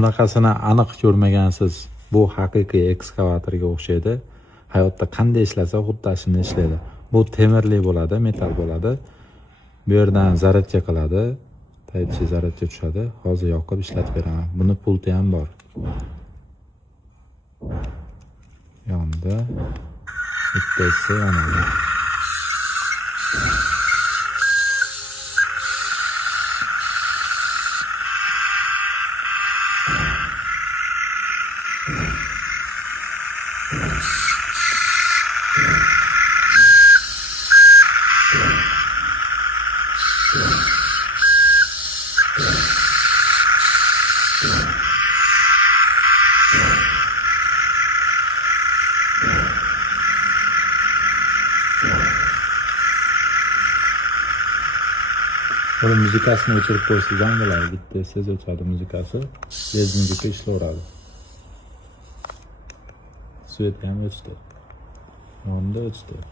Bunaqasini aniq ko'rmagansiz. Bu haqiqiy ekskavatorga o'xshaydi. Hayotda qanday ishlasa xuddi shuni ishlaydi. Bu temirli bo'ladi, metal bo'ladi. Bu yerdan zaryadka qiladi. Type-C zaryadka tushadi. Hozir yoqib ishlatib beraman. Buni pulti ham bor. Yonda bittasi yonadi. Buni muzikasini o'chirib qo'ysangiz ham bo'ladi. Bitta ses o'chadi muzikasi. Bez muzika ishlayveradi. Svet ham o'chdi. Yonda o'chdi.